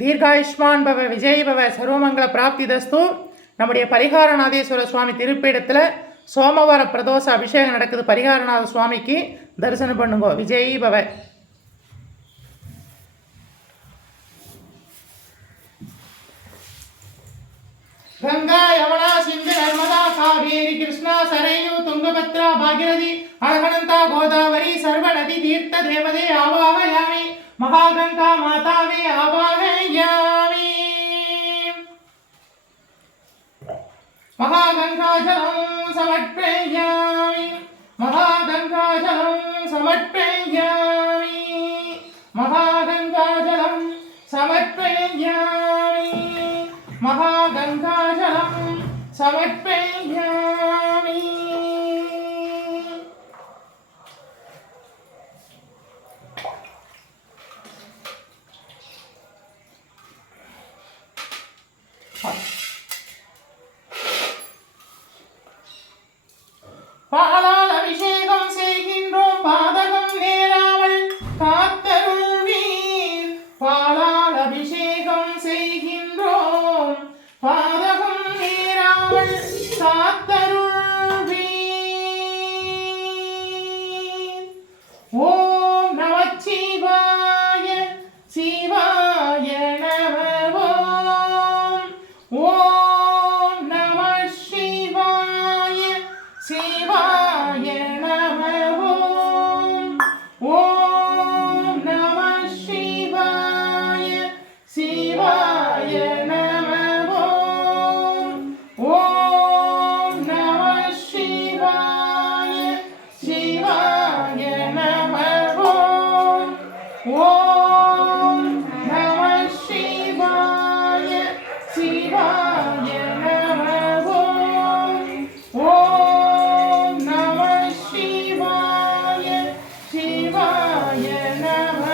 தீர்காயுஷ்மான் பவ விஜய் பவ சர்வமங்கல பிராப்தி தஸ்து. நம்முடைய பரிகாரநாதேஸ்வர சுவாமி திருப்பீடத்தில் சோமவார பிரதோஷ அபிஷேகம் நடக்குது. பரிகாரநாத சுவாமிக்கு தரிசனம் பண்ணுங்க. விஜய் பவ. गंगा यमुना सिंधु नर्मदा कावेरी कृष्णा सरयू तुंगभद्रा भागीरथी अलकनंदा गोदावरी सर्वनदी तीर्थ देवते आवाहयामि महागंगा माता वे आवाहयामि महागंगा जलं समर्पयामि महागंगा जलं समर्पयामि महागंगा जलं समर्पयामि महागंगाजलं समर्पयामि। பாலால் அபிஷேகம் செய்கின்றோம் பாதகம் நேராமல் காத்தருள்வீர். பாலால் அபிஷேகம் செய்கின்றோம் பாதகம் நேராமல் காத்தருள்வீர். ஓம் நமச்சிவாய சிவாய நம ஓம் நம சிவாய சிவாய நம ஓம் நம சிவாய சிவாய நம ஓம் நம சிவாய சிவாய நம ஓம் நம சிவாய சிவாய நம ஓம் நம சிவாய சிவாய நம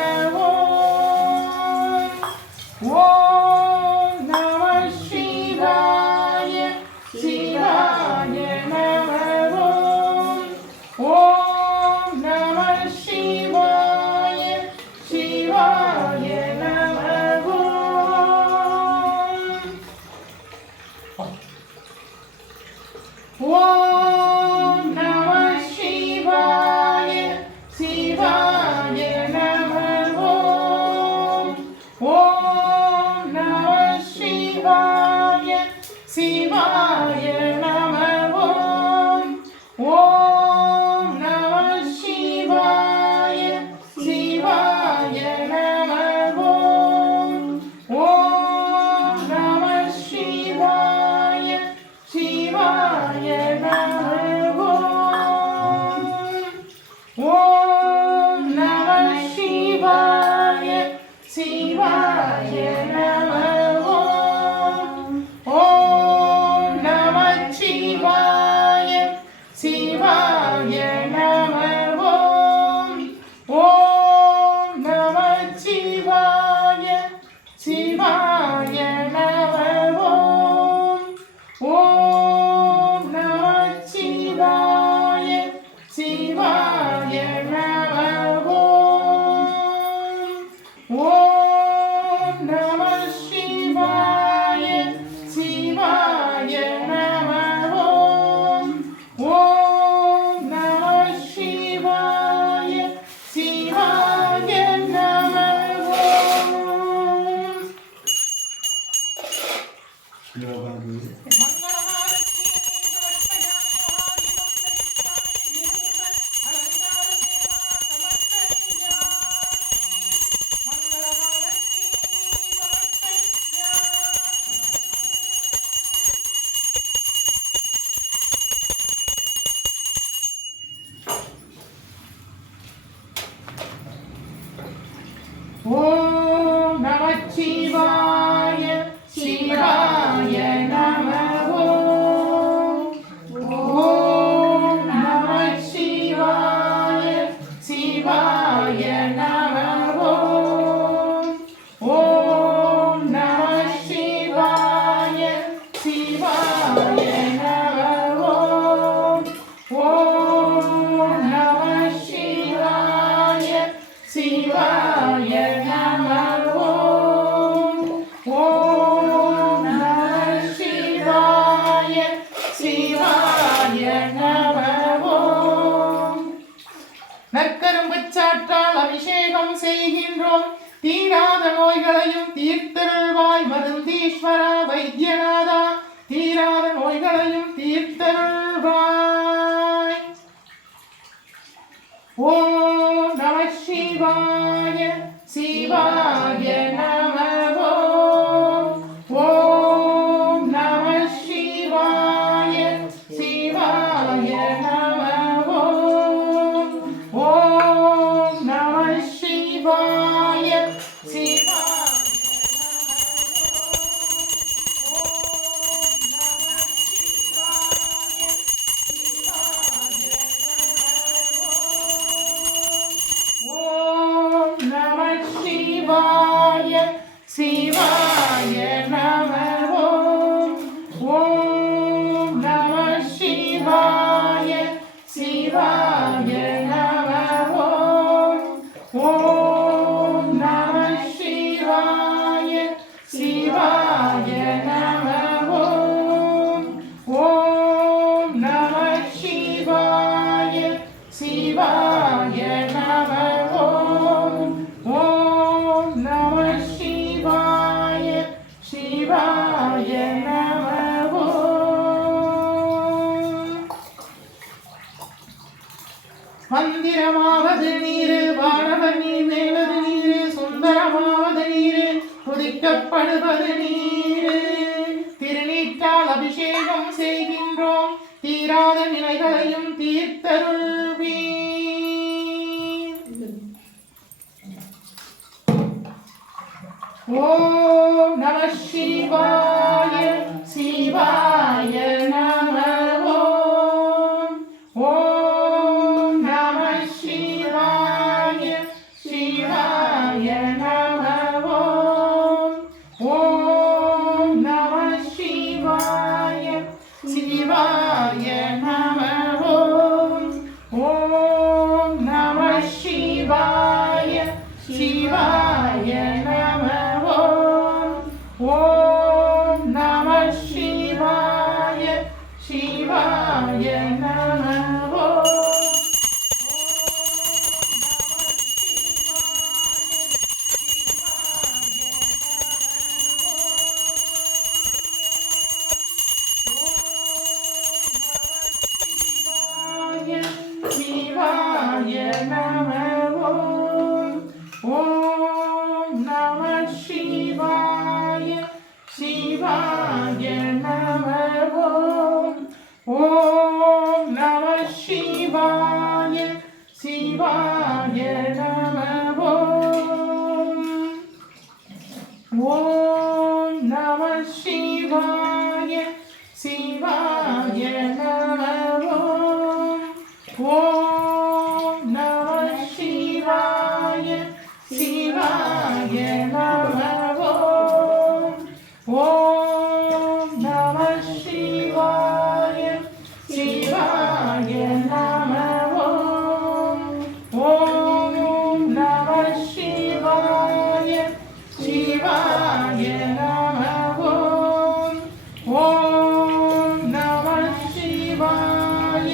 ஓம் நம சிவாய சிவாய நம ஓம் நம சிவாய சிவாய நம ஓம் நம சிவாய சிவாய நம ஓம் நம சிவாய சிவாய நம ஓம் நம சிவாய சிவாய நம ஓம் நம சிவாய சிவாய நம ஓம் நம சிவாய சிவாய நம ஓம் நம சிவாய சிவாய நம ஓம் நம சிவாய சிவாய நம ஓம் நம சிவாய சிவாய நம ஓம் நம சிவாய சிவாய நம ஓம் நம சிவாய சிவாய நம ஓம் நமச்சிவாய சிவாய நம நோய்களையும் தீர்த்தருள்வாய் மருந்தீஸ்வரா வைத்தியநாதா தீராத நோய்களையும் தீர்த்தருள்வாய். ஓம் நம சிவாய சிவாய நம ஓம் நம சிவாய சிவாய நம ஓம் நம சிவாய சிவாய சிவாய நம ஓம் நம சிவாய சிவாய நம ஓம் நம சிவாய சிவாய நம ஓம் நம சிவாய சிவாய நம ஓம் நம சிவாய சிவாய நம மந்திரமாவது நீரு வானவர் நீர் மேலது நீரு சுந்தரமாவது நீரு துதிக்கப்படுவது நீரு திருநீற்றால் அபிஷேகம் செய்கின்றோம் தீராத நிலைகளையும் தீர்த்தருள்வீர். ஓம் நம சிவாய சிவாய நம ஓம் நம சிவாய சிவாய நம ஓம் நம சிவாய சிவாய நம ஓம் நம சிவாய சிவாய நம ஓம் நம சிவாய சிவாய நம சிவாய நம ஓம் நம சிவாய சிவாய நம ஓம் நம சிவாய சிவாய நம ஓம் நம சிவாய சிவாய நம ஓம் நம சிவாய சிவாய நம ஓம் நம சிவாய சிவாய நம ஓம் நம சிவாய சிவாய நம ஓம் நம சிவாய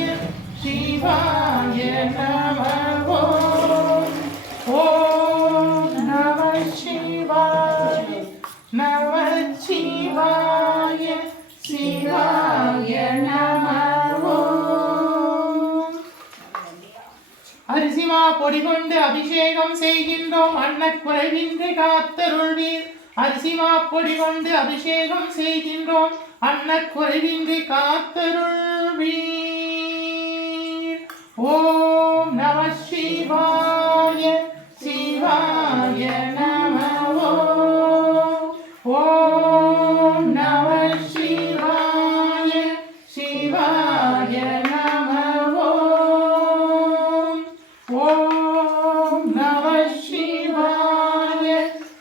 சிவாய நம ஓம் நம சிவாய நம சிவாய சிவாய நம அரிசிமா பொடி கொண்டு அபிஷேகம் செய்கின்றோம் அன்னக்குறைவின்றி காத்தருள்வீர். அரிசிமா பொடி கொண்டு அபிஷேகம் செய்கின்றோம் அன்னக்குறைவின்றி காத்தருள்வீர். ஓம் நம சிவாய சிவாய நம ஓம் நம சிவாய சிவாய நம ஓம் நம சிவாய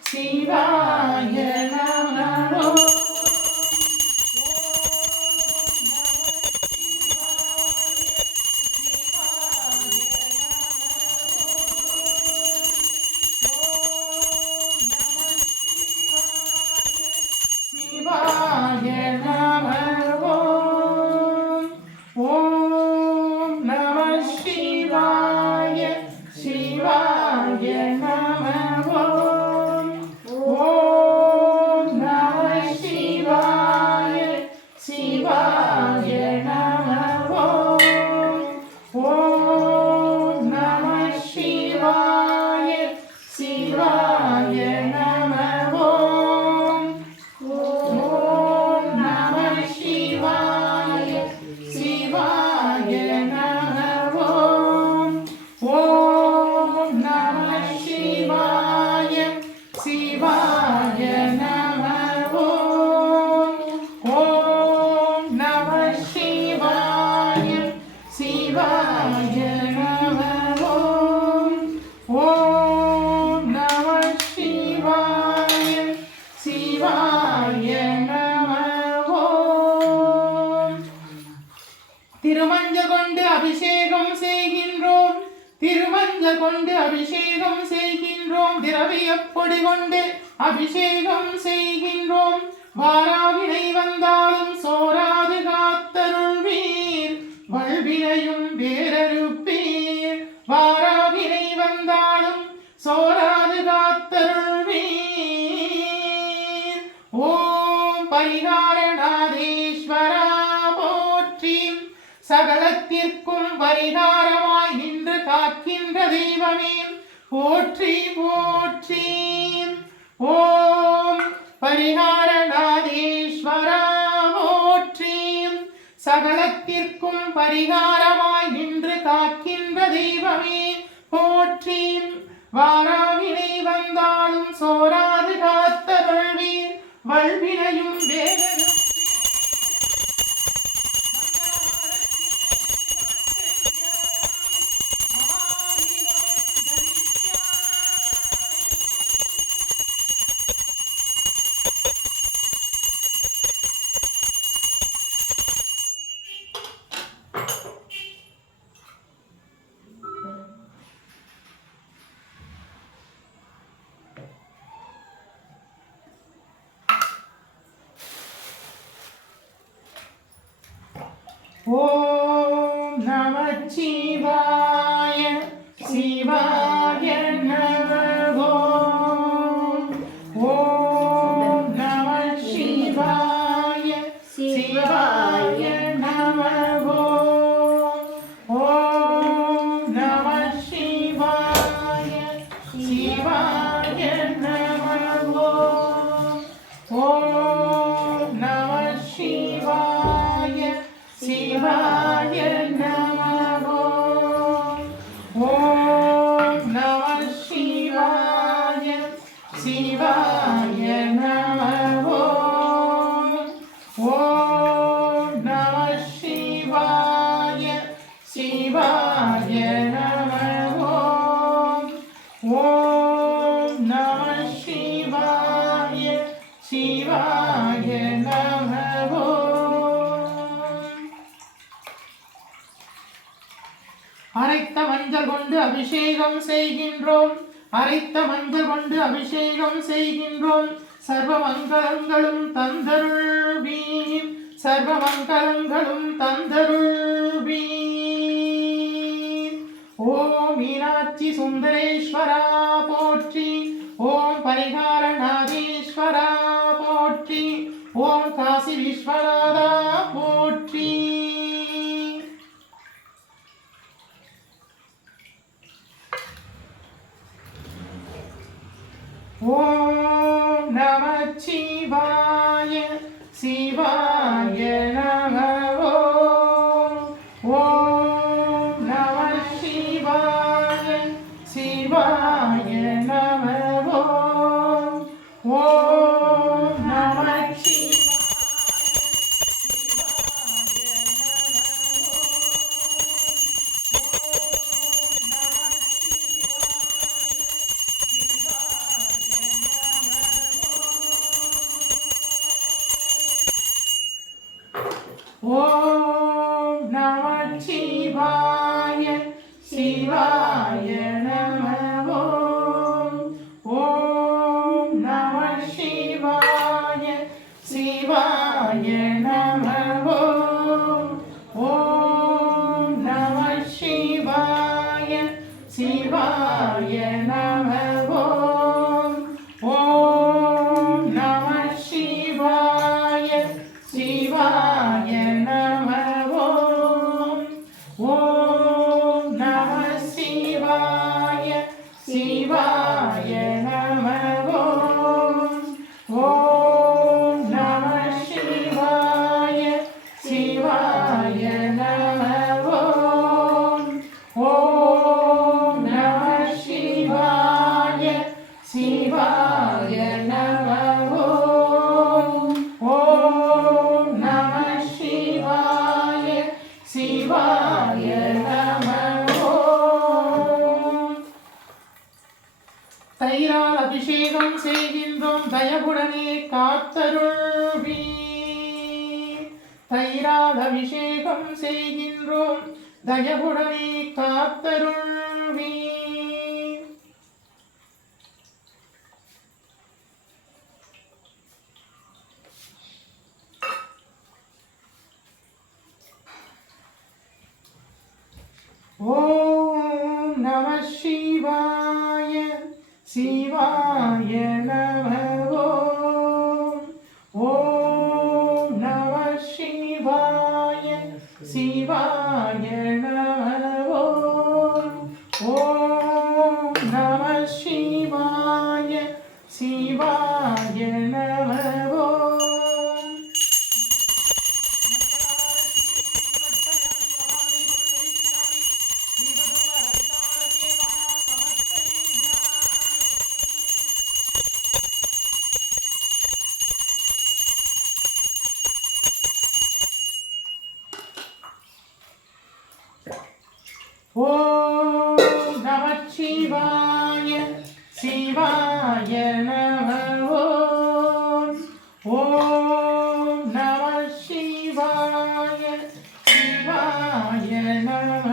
சிவாய நம கொண்டு அபிஷேகம் செய்கின்றோம், திரவியப் பொடி கொண்டு அபிஷேகம் செய்கின்றோம். வாராவினை வந்தாலும் சோராது காத்தருள்வீர், வல்வினையும் வேறறுப்பீர். வாராவினை வந்தாலும் சோராது காத்தருள்வீர். ஓம் பரிகாரநாதீஸ்வரா போற்றி. சகலத்திற்கும் பரிகாரமாய் நின்று காக்கின்ற தெய்வமே போற்றி போற்றி. ஓம் பரிகாரநாதீஸ்வரா போற்றி. சகலத்திற்கும் பரிகாரமாய் நின்று காக்கின்ற தெய்வமே போற்றி. வாராவினை வந்தாலும் சோராது காத்தருள்வீர், வல்வினையும் வேறறுப்பீர். ஓம் நமச்சிவாய சிவாய நமः. ஓம் நமச்சிவாய சிவாய நமः. ஓம் நமச்சிவாய சிவாய நமः. ஓம் நமச்சிவாய சிவாய நமः. ஓம் நமः சிவாய சிவாய நமः. ஓம் நமः சிவாய சிவாய நமः. ஓம் நமः சிவாய சிவாய நமः. அரைத்த மஞ்சள் கொண்டு அபிஷேகம் செய்கின்றோம், அரைத்த மஞ்சள் கொண்டு அபிஷேகம் செய்கின்றோம். சர்வ மங்களங்களும் தந்தருள்வீர், சர்வ மங்களங்களும் தந்தருள்வீர். ஓம் மீனாட்சி சுந்தரேஸ்வரா போற்றி. ஓம் பரிகாரநாதீஸ்வரா போற்றி. ஓம் காசி விஸ்வநாதா போற்றி. ஓம் நமச்சிவாய சிவாய நமः. ஓம் நமः சிவாய சிவாய நமः. ஓம் நமः ஓம் நமச்சிவாய சிவாய நமः. ஓம் நமः சிவாய சிவாய நமः. ஓம் நமः சிவாய சிவாய நமः. ஓம் நமः சிவாய சிவாய நமः. ஓம் நமः சிவாய சிவாய நமः. ஓம் நமः சிவாய சிவாய நமः. ஓம் நமः சிவாய சிவாய நமः. ஓம் நமः சிவாய சிவாய நமः. தயிரால் அபிஷேகம் செய்கின்றோம், தயவுடனே காத்தருள்வீர். தயிரால் அபிஷேகம் செய்கின்றோம், தயவுடனே காத்தருள்வீர். ஓம் நம சிவாய சிவாய நம ஓம் ஓம் நம சிவாய சிவாய நம ஓம் ஓம் நம சிவாய சிவாய நம ஓம். ஓம் நமச்சிவாய சிவாய நம ஓம் ஓம் நம சிவாய சிவாய நம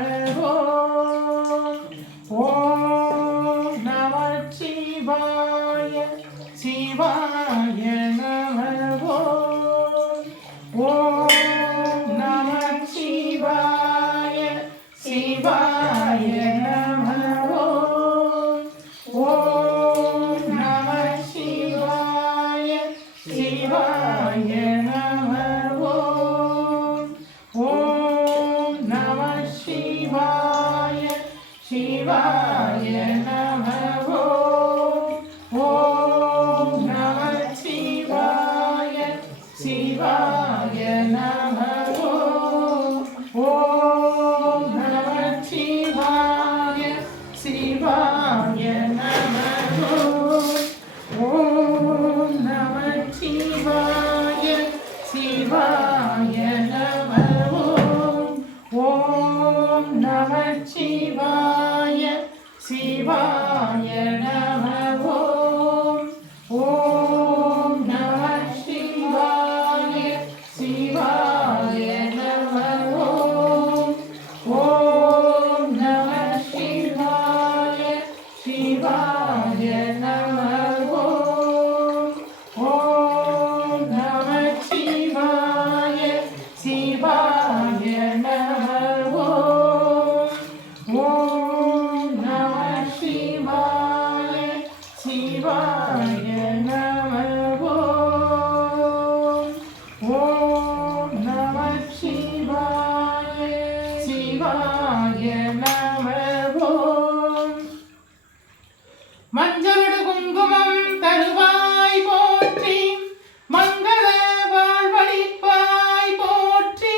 ஓம் ஓம் நம சிவாய சிவாய நம ஓம் ஓம் நம சிவாய சிவாய நம ஓம் ஓம் நம சிவாய சிவாய நம ஓம் ஓம் நம சிவாய சிவாய நம ஓம் ஓம் நம சிவாய சிவாய நம ஓம் ஓம் நம சிவாய சிவாய நம ஓம் நம சிவாய சிவாய நம ஓம் நம சிவாய சிவாய நம ஓம் ஓம் நம சிவாய சிவாய நம ஓம் ஓம் நம சிவாய சிவாய நம ஓம் ஓம் நம சிவாய சிவாய நம ஓம் ஓம் நம சிவாய சிவாய நம ஓம் ஓம் நம சிவாய சிவாய நம ஓம். மஞ்சளோடு குங்குமம் தருவாய் போற்றி மங்கள வாழ்வழிப்பாய் போற்றி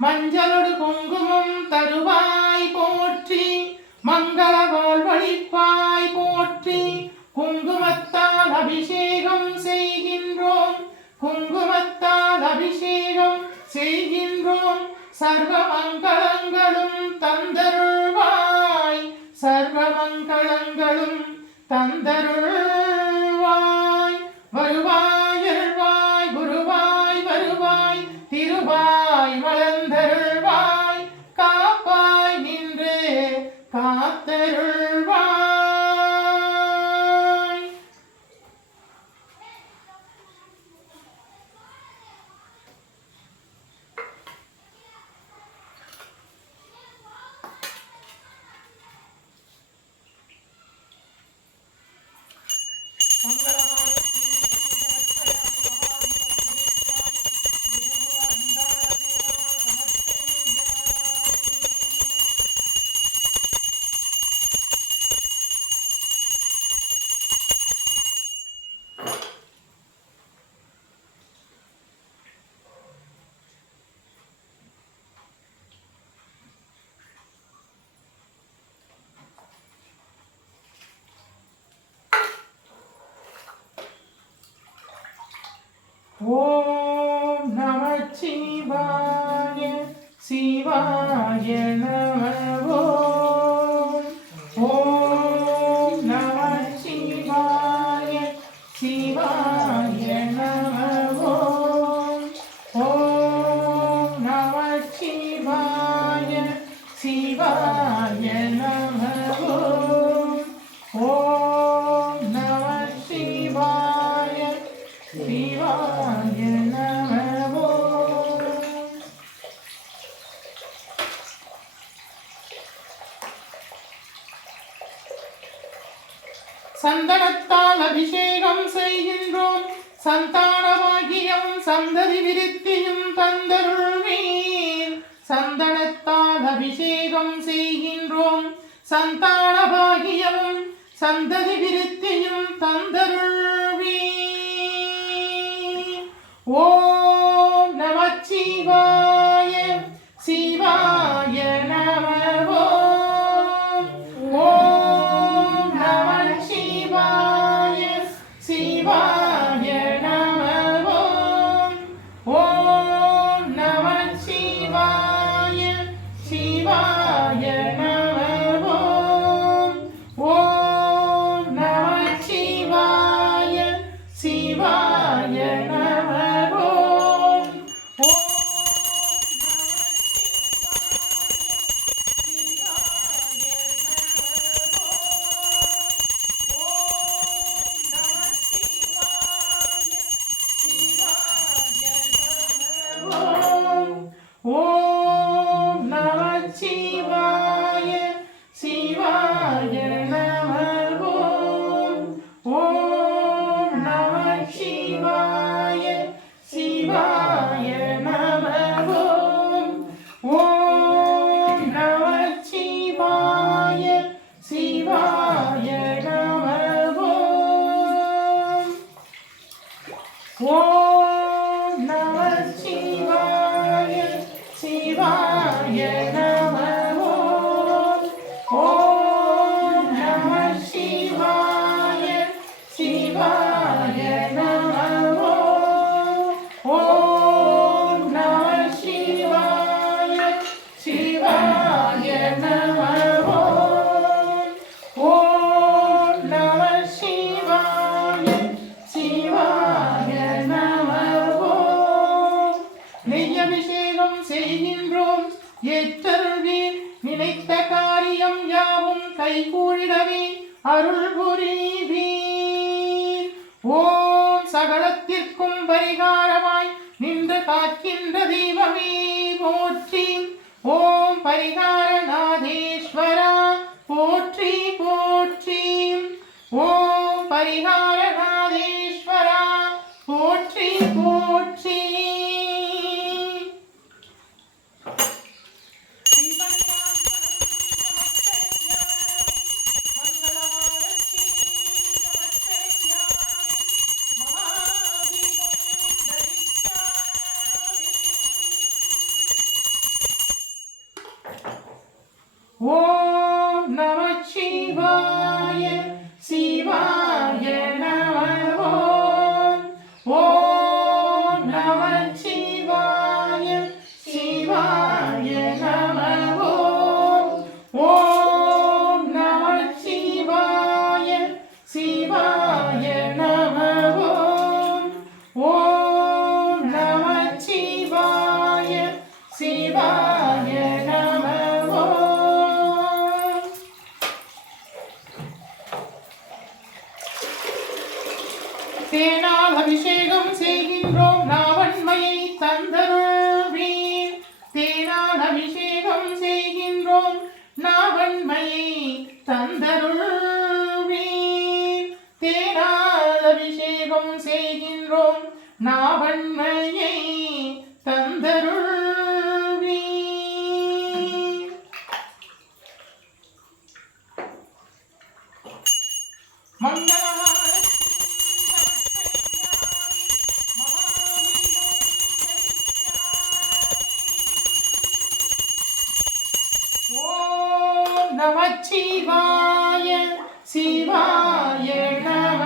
மஞ்சளோடு குங்குமம் தருவாய் போற்றி மங்கள வாழ்வழிப்பாய் போற்றி குங்குமத்தால் அபிஷேகம் செய்கின்றோம் குங்குமத்தால் அபிஷேகம் செய்கின்றோம் சர்வ மங்களங்களும் தந்தருள்வாய் சர்வ மங்களங்களும் தந்தருள்வாய் வருவாய் அருள்வாய் குருவாய் வருவாய் திருவாய் மலர்ந்தருள்வாய் காப்பாய் நின்று காத்தருள்வாய். ஓம் நம சிவாய சிவாய நம ஓம் ஓம் நம சிவாய சிவாய நம ஓம் ஓம் நம சிவாய சிவாய நம ஓம் ஓம் நம சிவாய சிவாய நம ஓம். சந்தனத்தால் அபிஷேகம் செய்கின்றோம். சந்தான பாக்கியம் சந்ததி விருத்தியும் தந்தருள்வீர். சந்தனத்தால் அபிஷேகம் செய்கின்றோம். சந்தான பாக்கியம் சந்ததி விருத்தியும் தந்தருள்வீர். ஓம் நமச்சிவாய சிவாய நம. ஓம் நமச்சிவாய சிவாய நம. ஓம் நமச்சிவாய சிவாய நம. ஓம் நமச்சிவாய சிவாய நம. ஓம் நமச்சிவாய சிவாய நம. ஓம் நமச்சிவாய சிவாய நம. ஓம் நமச்சிவாய சிவாய நம. ஓம் நமச்சிவாய சிவாய நம. ஓம் நமச்சிவாய சிவாய நம. ஓம் நமச்சிவாய சிவாய நம. ஓம் நமச்சிவாய சிவாய நம. நெய்யபிஷேகம் செய்கின்றோம். ஏற்றருள்வீர். நினைத்த காரியம் யாவும் கைகூடிடவே அருள் புரிவீர். ஓம் சகலத்திற்கும் பரிகாரமாய் நின்று காக்கின்ற தெய்வமே போற்றி. ஓம் பரிகாரநாதேஸ்வரா போற்றி போற்றி. ஓம் பரிகாரநாதேஸ்வரா போற்றி போற்றி. ஓம் நமச்சிவாய சிவாய நம. ஓம் நமச்சிவாய சிவாய நம. ஓம் நமச்சிவாய சிவாய நம. ஓம் நமச்சிவாய சிவாய நம. தேனால் அபிஷேகம் செய்கின்றோம். நாவன்மையை தந்தருள்வீர். தேனால் அபிஷேகம் செய்கின்றோம். நாவன்மையை தந்தருள்வீர். தேனால் அபிஷேகம் செய்கின்றோம். நாவன்மையை தந்தருள்வீர். மங்களஹாரதி ஓம் நமச்சிவாய சிவாய நம.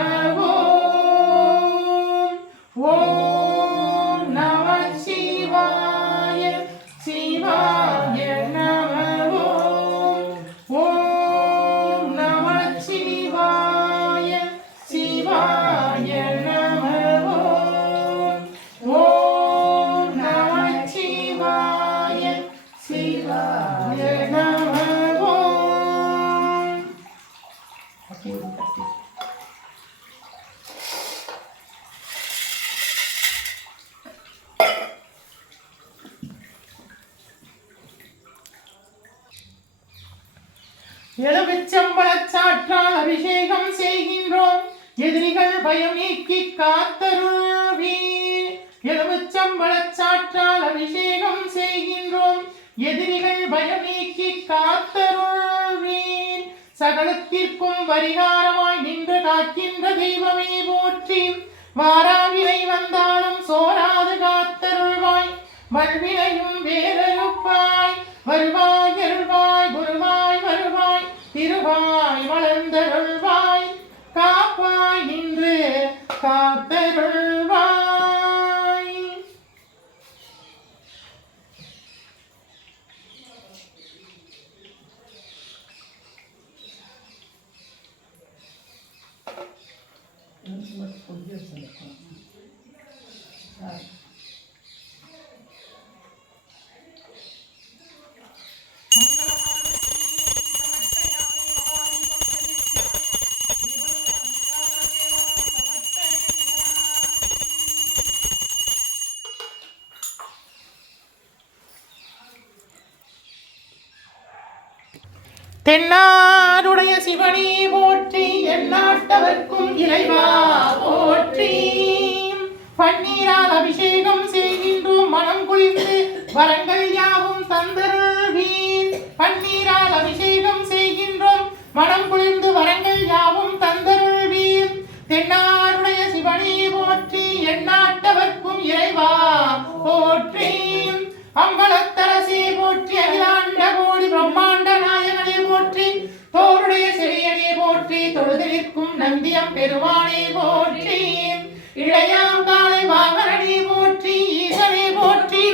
ஓம் எலுமிச்சம்பழச் சாற்றால் அபிஷேகம் செய்கின்றோம், எதிரிகள் பயம் நீக்கி காத்தருள்வீர். எலுமிச்சம்பழச் சாற்றால் அபிஷேகம் செய்கின்றோம், எதிரிகள் பயம் நீக்கி காத்தருள்வீர். சகலத்திற்கும் பரிகாரமாய் நின்று காக்கின்ற தெய்வமே போற்றி. வாராவிலை வந்தாலும் சோராது காத்தருள்வாய், வல்வினையும் வேறறுப்பாய். வருவாய் அருள்வாய் குருவாய் வருவாய், திருவாய் வளர்ந்தருள்வாய், காப்பாய் நின்று காத்தருள்வாய். தென்னாடுடைய சிவனே போற்றி, எந்நாட்டவர்க்கும் இறைவா போற்றி. பன்னீரால் அபிஷேகம் செய்கின்றோம், மனம் குளிர்ந்து வரங்கள் யாவும் தந்தருள்வீர். பன்னீரால் அபிஷேகம் செய்கின்றோம், மனம் குளிர்ந்து வரங்கள் யாவும் தந்தருள்வீர். தென்னாடுடைய சிவனே போற்றி, எந்நாட்டவர்க்கும் இறைவா போற்றி. அம்பலத்தரசே போற்றி, அகிலாண்ட கோடி பிரம்மாண்ட நாயகனே போற்றி. தோருடைய செவியனே போற்றி, தொழுது நிற்கும் நந்தியம் பெருமானே போற்றி. இளையாம் காலை வாகனே போற்றி, ஈசனே போற்றி.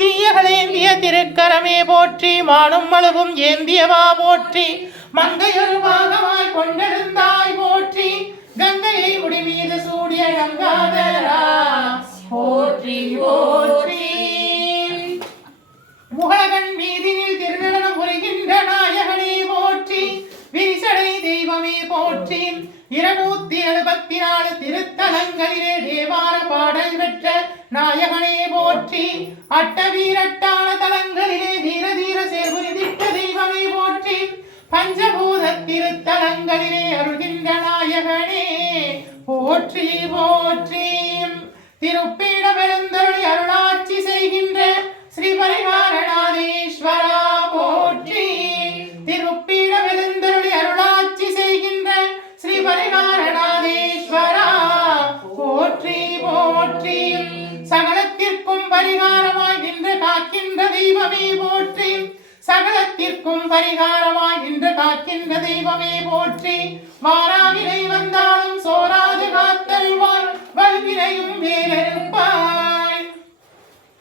தீயகளேந்திய திருக்கரமே போற்றி, மானும் மழுவும் ஏந்தியவா போற்றி. மங்கையொரு பாகமாய் கொண்டெழுந்தாய் போற்றி, கங்கையை முடி மீது சூடிய கங்காதரா போற்றி போற்றி. முகலகன் மீதினில் திருநடனம் புரிகின்ற நாயகனே போற்றி. விரிசடை தெய்வமே போற்றி. 274 திருத்தலங்களிலே தேவார பாடல் பெற்ற நாயகனே போற்றி. அட்டவீரட்டான தலங்களிலே வீர தீர சேர்புரிதிட்ட தெய்வமே போற்றி. பஞ்சபூத திருத்தலங்களிலே அருள்கின்ற நாயகனே போற்றி போற்றி. திருப்பீடமெழுந்தருளி அருளாட்சி செய்கின்ற ஸ்ரீ பரிகாரநாதேஸ்வரா போற்றி. திருப்பீடமெழுந்தருளி அருளாட்சி செய்கின்ற ஸ்ரீ பரிகாரநாதேஸ்வரா போற்றி போற்றி. சகலத்திற்கும் பரிகாரமாய் நின்று காக்கின்ற தெய்வமே போற்றி. சகலத்திற்கும் பரிகாரமாய் நின்று காக்கின்ற தெய்வமே போற்றி. வாராவினை வந்தாலும் சோராது காத்தருள்வாய், வல்வினையும் வேறறுப்பாய்.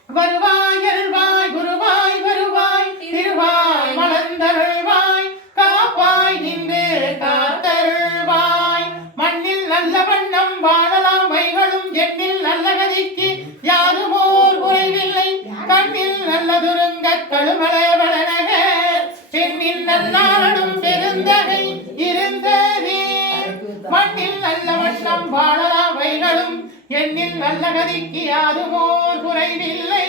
வருவாய் அருள்வாய் குருவாய் வருவாய், திருவாய் வளர்ந்தருள்வாய், காப்பாய் நின்று காத்தருள்வாய். மண்ணில் நல்ல வண்ணம் வாழலாம் வைகளும், எண்ணில் நல்ல கதிக்கு யாருமோர் குறைவில்லை. கண்ணில் நல்லதுருங்க கழுமல வளனக, பெண்ணில் நல்லாடும் பெருந்தகை இருந்ததே. மண்ணில் நல்ல வண்ணம் வாழலாம் வைகளும், எண்ணில் நல்ல கதிக்கு யாருமோர் குறைவில்லை.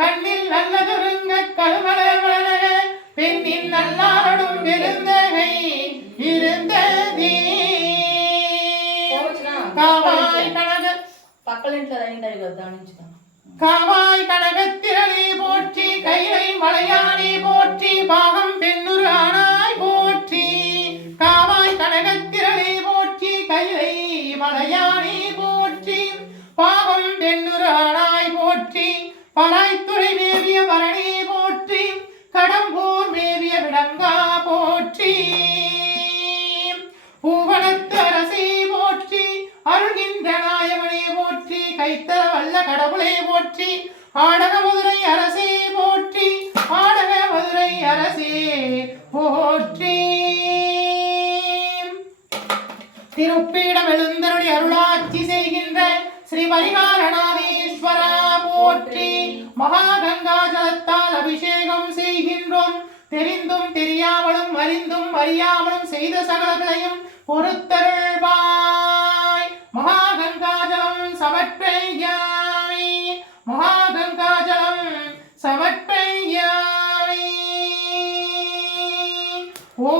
கண்ணில் நல்லதுருங்க கழுமல வளனக, பெண்ணின் நல்லாடும் பெருந்தகை இருந்ததே. காவாய் கனக காவாய் கனகத்திரளே போற்றி. கைலை மலையானே போற்றி, பாகம் பெண்ணுரு ஆனாய் போற்றி. காவாய் கனகத்திரளே போற்றி, கைலை மலையானே போற்றி, பாகம் பெண்ணுரு ஆனாய் போற்றி. பராய்த்துறை மேவிய பரணி போற்றி, கடம்பூர் மேவிய விடங்கா போற்றி. பூவனத்து அரசே போற்றி, அருள்கின்ற நாயகனே போற்றி. கைத்தர வல்ல கடவுளே போற்றி, ஆடக மதுரை அரசே போற்றி. ஆடக மதுரை அரசே போற்றி. திருப்பீடம் எழுந்தருளி அருளாட்சி செய்கின்ற ஸ்ரீ பரிகாரநாதேஸ்வரா போற்றி. மகாகங்கா ஜலத்தால் அபிஷேகம் செய்கின்றோம், தெரிந்தும் தெரியாமலும் அறிந்தும் அறியாமலும் செய்த சகலங்களையும் பொறுத்தருள்வாய். மகாகங்காஜலம் சமர்ப்பயாமி, மகாகங்காஜலம் சமர்ப்பயாமி. ஓ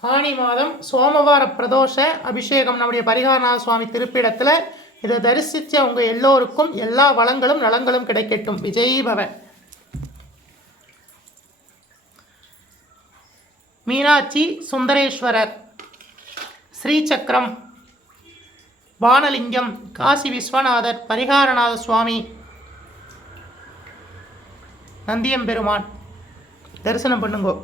ஆனி மாதம் சோமவார பிரதோஷ அபிஷேகம் நம்முடைய பரிகாரநாத சுவாமி திருப்பீடத்தில். இதை தரிசித்த உங்கள் எல்லோருக்கும் எல்லா வளங்களும் நலங்களும் கிடைக்கட்டும். விஜய் பவ. மீனாட்சி சுந்தரேஸ்வரர், ஸ்ரீசக்கரம், பானலிங்கம், காசி விஸ்வநாதர், பரிகாரநாத சுவாமி, நந்தியம்பெருமான் தரிசனம் பண்ணுங்கோ.